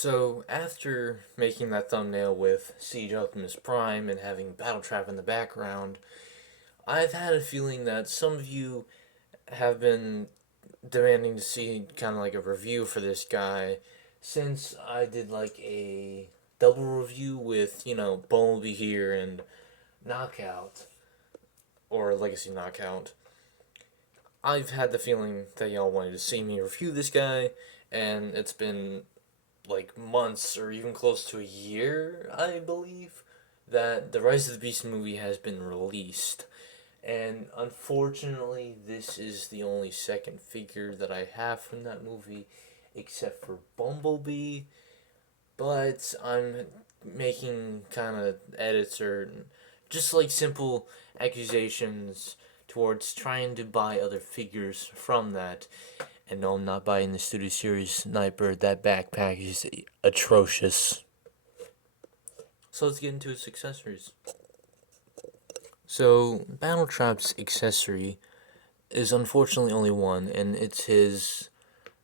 So, after making that thumbnail with Siege Optimus Prime and having BattleTrap in the background, I've had a feeling that some of you have been demanding to see kind of like a review for this guy since I did like a double review with, Bumblebee here and Knockout, or Legacy Knockout. I've had the feeling that y'all wanted to see me review this guy, and it's been like months or even close to a year, I believe, that the Rise of the Beast movie has been released. And unfortunately, this is the only second figure that I have from that movie, except for Bumblebee. But I'm making kind of edits or just like simple accusations towards trying to buy other figures from that. And no, I'm not buying the Studio Series Nightbird. That backpack is atrocious. So let's get into its accessories. So, BattleTrap's accessory is unfortunately only one, and it's his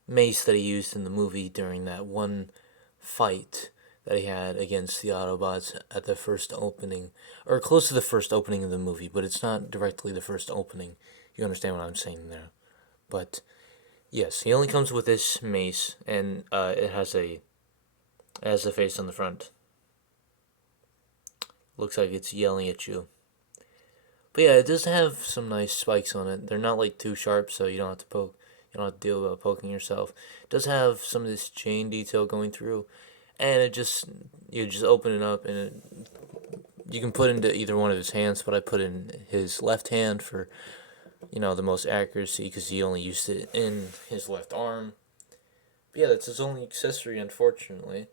mace that he used in the movie during that one fight that he had against the Autobots at the first opening, or close to the first opening of the movie, but it's not directly the first opening. You understand what I'm saying there. But yes, he only comes with this mace, and it has a face on the front. Looks like it's yelling at you. But yeah, it does have some nice spikes on it. They're not like too sharp, so you don't have to poke. You don't have to deal with poking yourself. It does have some of this chain detail going through, and you just open it up, and you can put into either one of his hands. But I put in his left hand for the most accuracy because he only used it in his left arm. But yeah, that's his only accessory, unfortunately.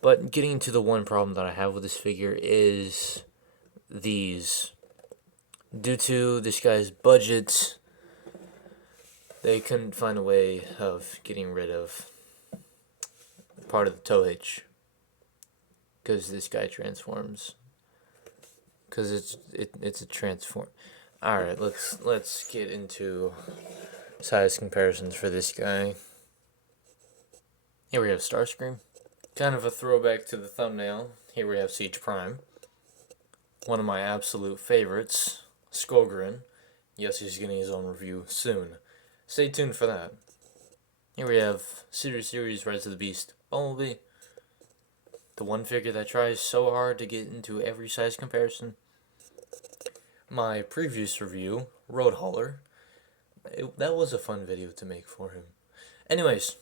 But getting to the one problem that I have with this figure is these. Due to this guy's budget, they couldn't find a way of getting rid of part of the toe hitch because this guy transforms. Because it's a transform. All right, let's get into size comparisons for this guy. Here we have Starscream, kind of a throwback to the thumbnail. Here we have Siege Prime, one of my absolute favorites, Skogren. Yes, he's getting his own review soon. Stay tuned for that. Here we have Studio Series Rise of the Beast, Bumblebee. The one figure that tries so hard to get into every size comparison. My previous review, Road Hauler. That was a fun video to make for him. Anyways,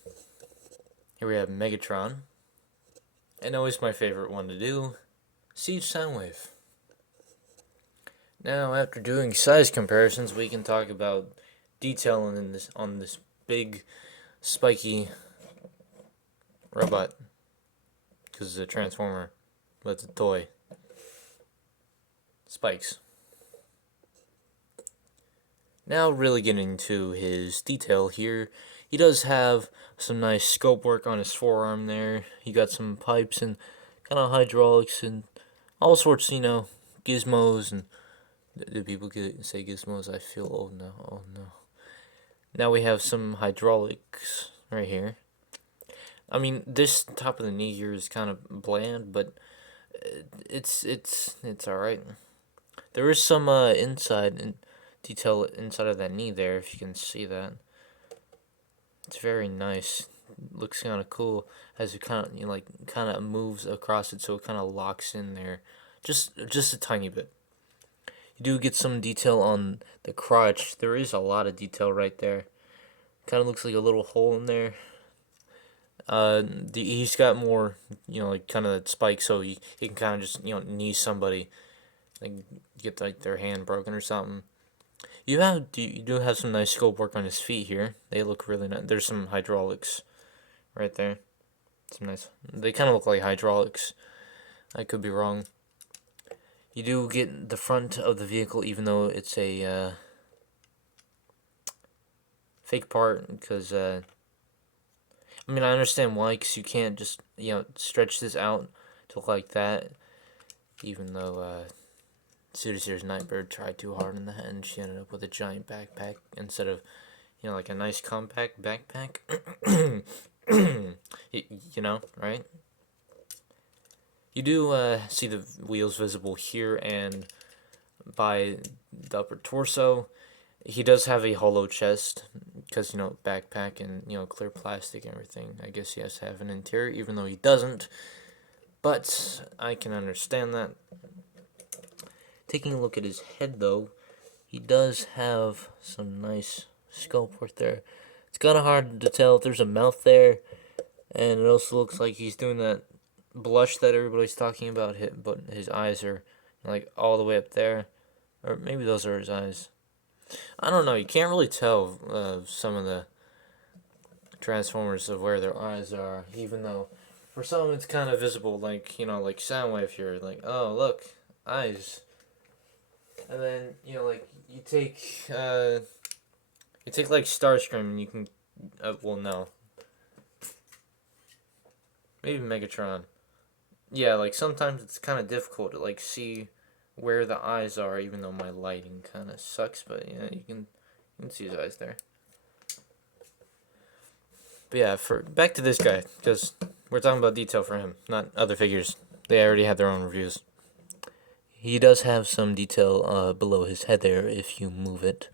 here we have Megatron. And always my favorite one to do, Siege Soundwave. Now, after doing size comparisons, we can talk about detail on this big, spiky robot. Because it's a transformer, but it's a toy. Spikes. Now, really getting into his detail here, he does have some nice scope work on his forearm there. He got some pipes and kind of hydraulics and all sorts, gizmos and. Do people say gizmos? I feel old now. Oh no. Now we have some hydraulics right here. I mean, this top of the knee here is kind of bland, but it's alright. There is some detail inside of that knee there, if you can see that. It's very nice. Looks kind of cool as it kind of moves across it, so it kind of locks in there, just a tiny bit. You do get some detail on the crotch. There is a lot of detail right there. Kind of looks like a little hole in there. He's got more, kind of that spike, so he can kind of just, knee somebody, like get like their hand broken or something. You do have some nice scope work on his feet here. They look really nice. There's some hydraulics right there. Some nice. They kind of look like hydraulics. I could be wrong. You do get the front of the vehicle, even though it's a fake part, because I understand why, because you can't just stretch this out to look like that, even though Studio Series Nightbird tried too hard in that, and she ended up with a giant backpack instead of like a nice compact backpack. You know, right? You do see the wheels visible here and by the upper torso. He does have a hollow chest because, backpack and, clear plastic and everything. I guess he has to have an interior, even though he doesn't. But I can understand that. Taking a look at his head, though, he does have some nice sculpt work there. It's kind of hard to tell if there's a mouth there, and it also looks like he's doing that blush that everybody's talking about, but his eyes are like all the way up there, or maybe those are his eyes. I don't know. You can't really tell some of the Transformers of where their eyes are, even though for some it's kind of visible, like like Soundwave here, like oh look, eyes, and then like you take like Starscream, and you can well no, maybe Megatron. Yeah, like sometimes it's kind of difficult to like see where the eyes are, even though my lighting kind of sucks. But yeah, you can see his eyes there. But yeah, for back to this guy, because we're talking about detail for him, not other figures. They already have their own reviews. He does have some detail below his head there if you move it.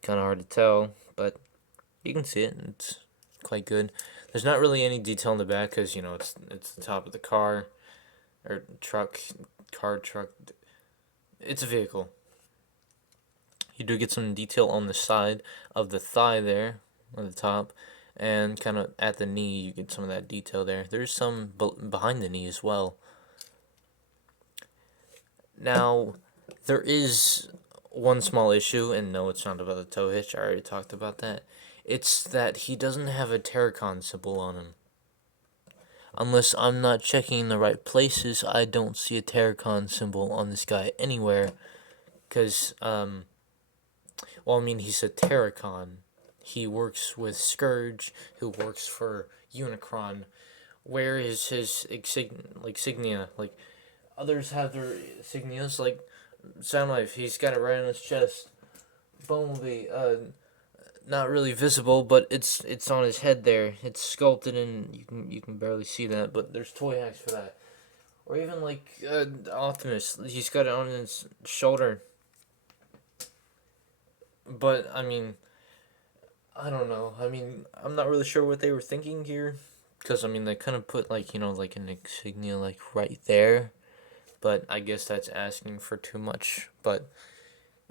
Kind of hard to tell, but you can see it. It's quite good. There's not really any detail in the back because it's the top of the car or truck. It's a vehicle. You do get some detail on the side of the thigh there, on the top, and kind of at the knee you get some of that detail there. There's some behind the knee as well. Now, there is one small issue, and no, it's not about the tow hitch. I already talked about that. It's that he doesn't have a Terracon symbol on him. Unless I'm not checking the right places, I don't see a Terracon symbol on this guy anywhere. Because, well, I mean, he's a Terracon. He works with Scourge, who works for Unicron. Where is his insignia? Like, others have their insignias, like Soundwave, he's got it right on his chest. Bumblebee, not really visible, but it's on his head there. It's sculpted and you can barely see that, but there's toy hacks for that. Or even like Optimus, he's got it on his shoulder. But I mean, I don't know. I mean, I'm not really sure what they were thinking here, because I mean they kind of put like like an insignia like right there, but I guess that's asking for too much. But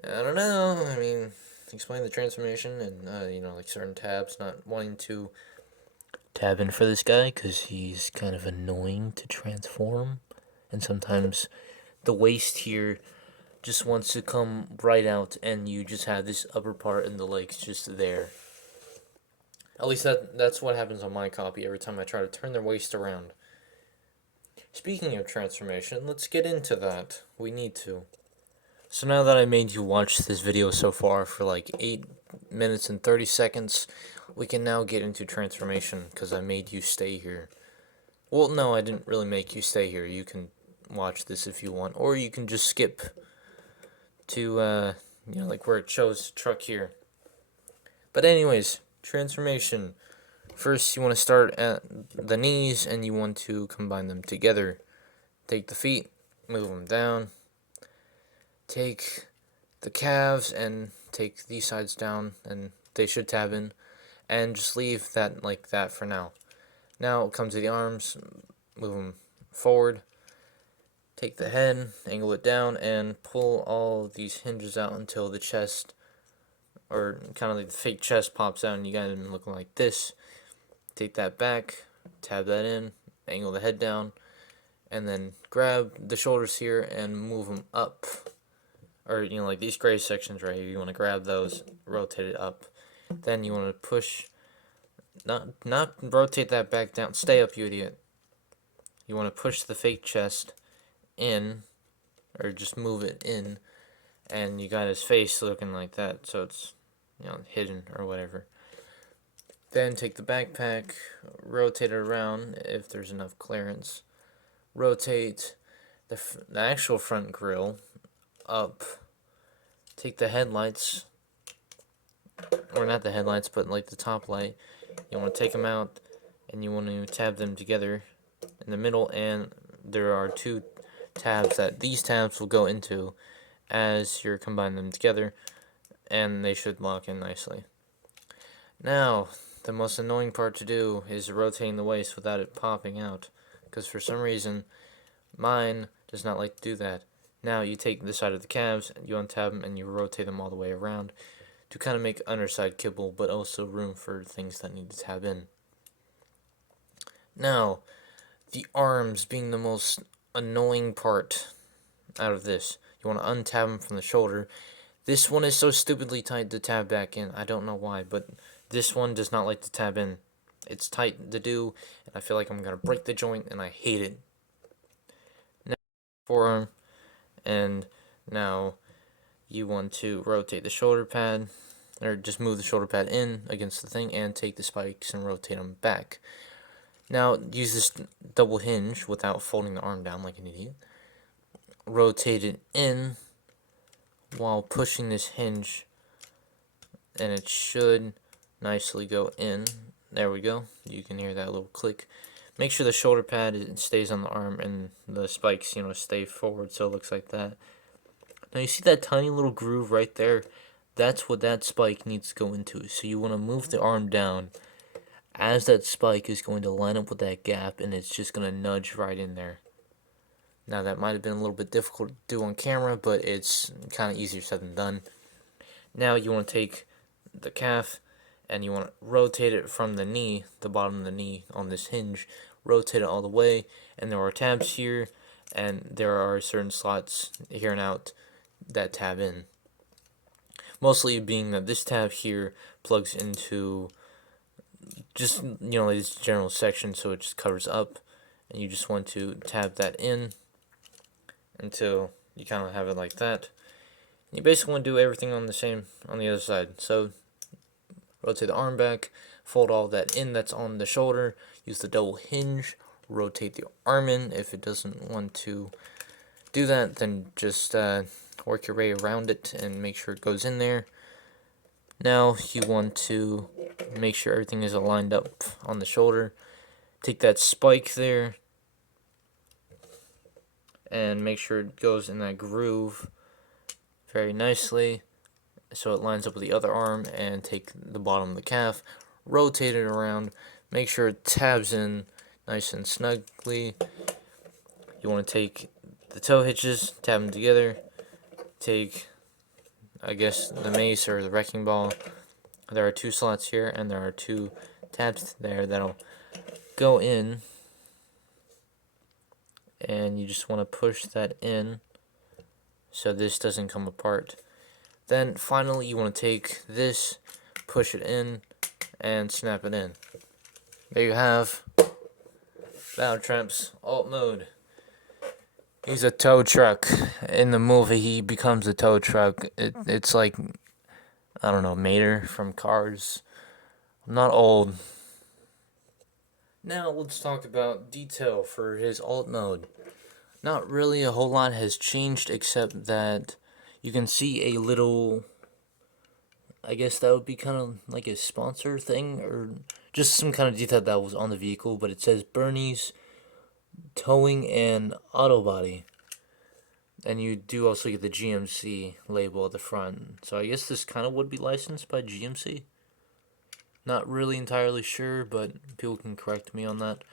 I don't know. I mean, explain the transformation and like certain tabs, not wanting to tab in for this guy because he's kind of annoying to transform, and sometimes the waist here just wants to come right out, and you just have this upper part and the legs just there. At least that's what happens on my copy every time I try to turn their waist around. Speaking of transformation, let's get into that. We need to. So now that I made you watch this video so far for like 8 minutes and 30 seconds, we can now get into transformation because I made you stay here. Well, no, I didn't really make you stay here. You can watch this if you want, or you can just skip to, like where it shows truck here. But anyways, transformation. First, you want to start at the knees, and you want to combine them together. Take the feet, move them down. Take the calves, and take these sides down, and they should tab in. And just leave that like that for now. Now, come to the arms, move them forward. Take the head, angle it down, and pull all these hinges out until the chest, or kind of like the fake chest, pops out, and you got them looking like this. Take that back, tab that in, angle the head down, and then grab the shoulders here and move them up. Or, like these gray sections right here, you want to grab those, rotate it up. Then you want to push, not rotate that back down, stay up, you idiot. You want to push the fake chest in, or just move it in, and you got his face looking like that, so it's, hidden or whatever. Then take the backpack, rotate it around if there's enough clearance. Rotate the actual front grille up. Take the headlights, or not the headlights, but like the top light. You want to take them out and you want to tab them together in the middle, and there are two tabs that these tabs will go into as you're combining them together, and they should lock in nicely. Now, the most annoying part to do is rotating the waist without it popping out, because for some reason mine does not like to do that. Now you take the side of the calves, you untab them, and you rotate them all the way around to kind of make underside kibble, but also room for things that need to tab in. Now, the arms being the most annoying part out of this. You want to untab them from the shoulder. This one is so stupidly tight to tab back in. I don't know why, but this one does not like to tab in. It's tight to do, and I feel like I'm going to break the joint, and I hate it. Now, forearm, and now you want to rotate the shoulder pad, or just move the shoulder pad in against the thing, and take the spikes and rotate them back. Now, use this double hinge without folding the arm down like an idiot. Rotate it in while pushing this hinge, and it should nicely go in. There we go. You can hear that little click. Make sure the shoulder pad stays on the arm and the spikes, stay forward, so it looks like that. Now you see that tiny little groove right there? That's what that spike needs to go into. So you want to move the arm down as that spike is going to line up with that gap, and it's just going to nudge right in there. Now that might have been a little bit difficult to do on camera, but it's kind of easier said than done. Now you want to take the calf and you want to rotate it from the knee, the bottom of the knee on this hinge, rotate it all the way, and there are tabs here, and there are certain slots here and out that tab in. Mostly being that this tab here plugs into just, this general section, so it just covers up, and you just want to tab that in until you kind of have it like that. You basically want to do everything on the other side. So rotate the arm back, fold all that in that's on the shoulder, use the double hinge, rotate the arm in. If it doesn't want to do that, then just work your way around it and make sure it goes in there. Now you want to make sure everything is aligned up on the shoulder. Take that spike there and make sure it goes in that groove very nicely so it lines up with the other arm, and take the bottom of the calf, rotate it around, make sure it tabs in nice and snugly. You want to take the toe hitches, tab them together, take, I guess, the mace or the wrecking ball. There are two slots here, and there are two tabs there that'll go in, and you just want to push that in so this doesn't come apart. Then finally you want to take this, push it in, and snap it in. There you have BattleTrap's alt mode. He's a tow truck. In the movie, he becomes a tow truck. It's like, I don't know, Mater from Cars. I'm not old. Now let's talk about detail for his alt mode. Not really a whole lot has changed, except that you can see a little, I guess that would be kind of like a sponsor thing, or just some kind of detail that was on the vehicle, but it says Bernie's Towing and Auto Body. And you do also get the GMC label at the front. So I guess this kind of would be licensed by GMC. Not really entirely sure, but people can correct me on that.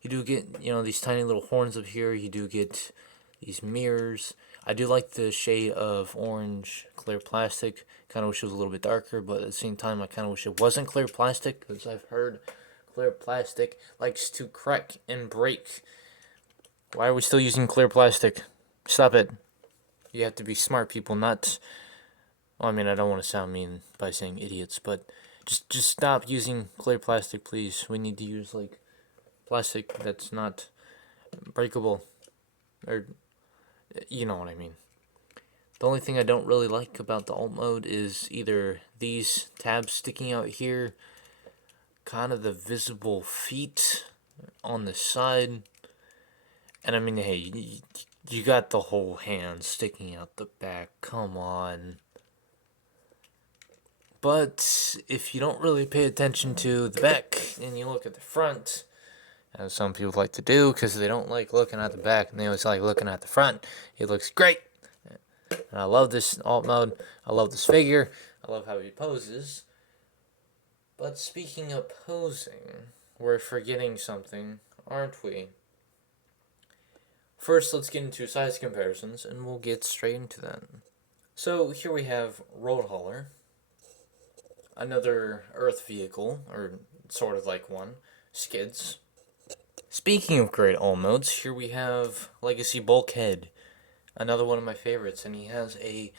You do get, these tiny little horns up here. You do get these mirrors. I do like the shade of orange clear plastic. Kind of wish it was a little bit darker, but at the same time, I kind of wish it wasn't clear plastic, because I've heard clear plastic likes to crack and break. Why are we still using clear plastic? Stop it. You have to be smart people, not... Well, I mean, I don't want to sound mean by saying idiots, but just stop using clear plastic, please. We need to use, plastic that's not breakable. Or, you know what I mean. The only thing I don't really like about the alt mode is either these tabs sticking out here, kind of the visible feet on the side, and I mean, hey, you got the whole hand sticking out the back, come on. But if you don't really pay attention to the back and you look at the front, as some people like to do because they don't like looking at the back and they always like looking at the front, it looks great. And I love this alt mode. I love this figure. I love how he poses. But speaking of posing, we're forgetting something, aren't we? First, let's get into size comparisons, and we'll get straight into that. So here we have Road Hauler, another Earth vehicle, or sort of like one, Skids. Speaking of great alt modes, here we have Legacy Bulkhead, another one of my favorites, and he has a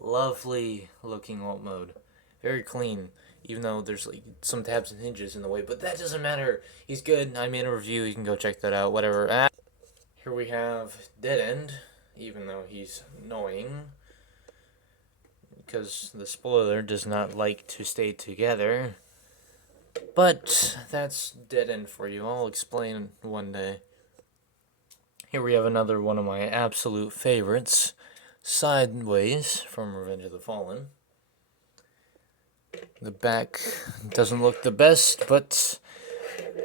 lovely looking alt mode. Very clean, even though there's like some tabs and hinges in the way, but that doesn't matter. He's good. I made a review. You can go check that out, whatever. Here we have Dead End, even though he's annoying, because the spoiler does not like to stay together. But that's Dead End for you. I'll explain one day. Here we have another one of my absolute favorites, Sideways from Revenge of the Fallen. The back doesn't look the best, but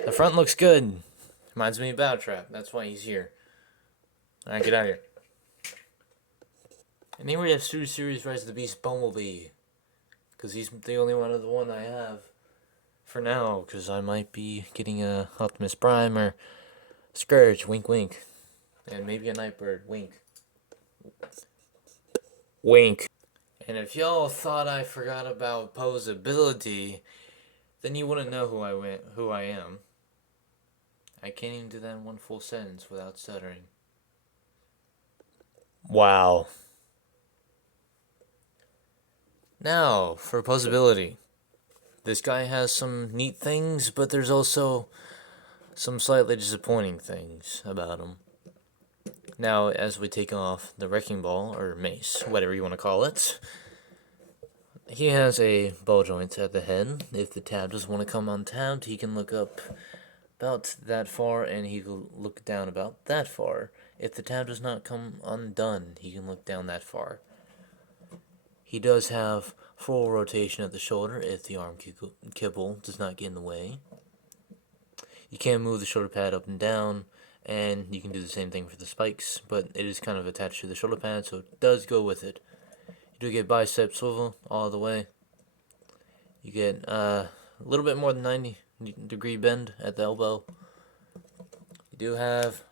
the front looks good. Reminds me of BattleTrap. That's why he's here. Alright, get out of here. And here we have Studio Series Rise of the Beast Bumblebee. Because he's the only one I have for now. Because I might be getting a Optimus Prime or Scourge. Wink, wink. And maybe a Nightbird. Wink. Wink. And if y'all thought I forgot about posability, then you wouldn't know who I am. I can't even do that in one full sentence without stuttering. Wow. Now, for posability. This guy has some neat things, but there's also some slightly disappointing things about him. Now, as we take off the wrecking ball, or mace, whatever you want to call it, he has a ball joint at the head. If the tab doesn't want to come untabbed, he can look up about that far, and he can look down about that far. If the tab does not come undone, he can look down that far. He does have full rotation at the shoulder if the arm kibble does not get in the way. You can move the shoulder pad up and down, and you can do the same thing for the spikes, but it is kind of attached to the shoulder pad, so it does go with it. You do get bicep swivel all the way. You get a little bit more than 90-degree bend at the elbow. You do have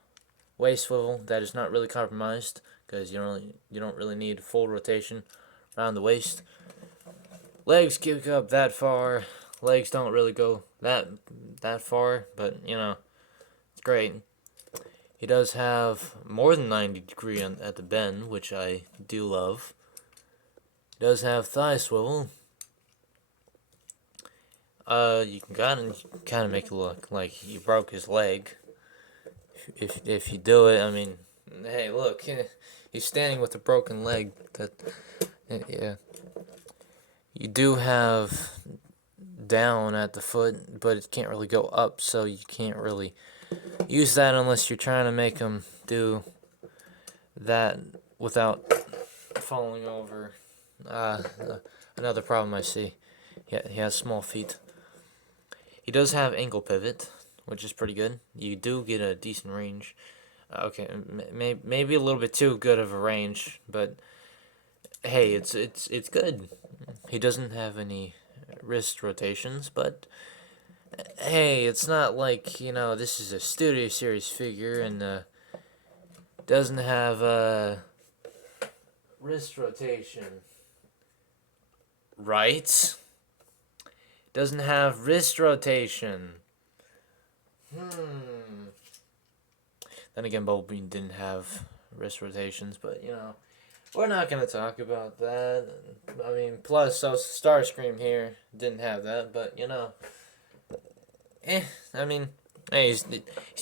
waist swivel that is not really compromised because you don't really need full rotation around the waist. Legs kick up that far. Legs don't really go that far, but you know, it's great. He does have more than 90-degree at the bend, which I do love. He does have thigh swivel. You can kind of make it look like you broke his leg. If you do it, I mean, hey, look, he's standing with a broken leg. Yeah. You do have down at the foot, but it can't really go up, so you can't really use that unless you're trying to make him do that without falling over. Another problem I see. Yeah, he has small feet. He does have ankle pivot, which is pretty good. You do get a decent range. Okay, maybe a little bit too good of a range, but hey, it's good. He doesn't have any wrist rotations, but hey, it's not like, you know, this is a Studio Series figure and doesn't have wrist rotation. Right? Doesn't have wrist rotation. Then again, Bumblebee didn't have wrist rotations, but you know, we're not gonna talk about that. I mean, plus, so Starscream here didn't have that, but you know, I mean, hey, he's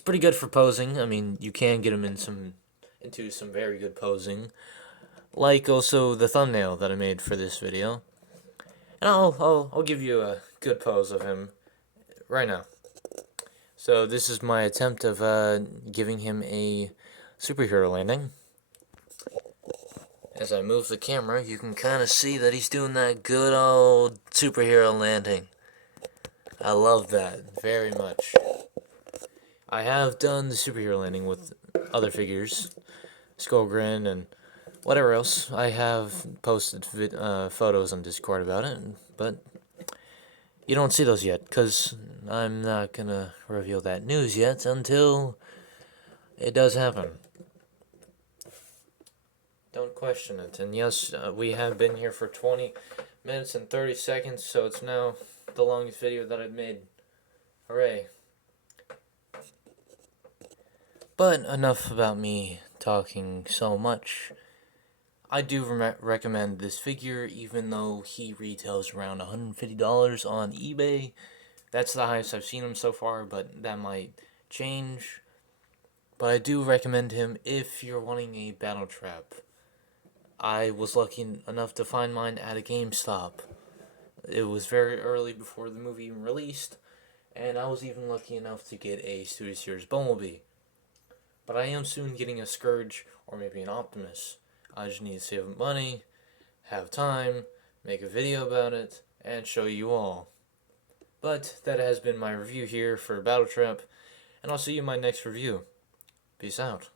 pretty good for posing. I mean, you can get him into some very good posing, like also the thumbnail that I made for this video. And I'll give you a good pose of him right now. So this is my attempt of giving him a superhero landing. As I move the camera, you can kind of see that he's doing that good old superhero landing. I love that very much. I have done the superhero landing with other figures, Skullgrin and whatever else. I have posted photos on Discord about it, but you don't see those yet, because I'm not going to reveal that news yet until it does happen. Don't question it. And yes, we have been here for 20 minutes and 30 seconds, so it's now the longest video that I've made. Hooray. But enough about me talking so much. I do recommend this figure, even though he retails around $150 on eBay. That's the highest I've seen him so far, but that might change. But I do recommend him if you're wanting a BattleTrap. I was lucky enough to find mine at a GameStop. It was very early before the movie even released, and I was even lucky enough to get a Studio Series Bumblebee. But I am soon getting a Scourge or maybe an Optimus. I just need to save up money, have time, make a video about it, and show you all. But that has been my review here for BattleTrap, and I'll see you in my next review. Peace out.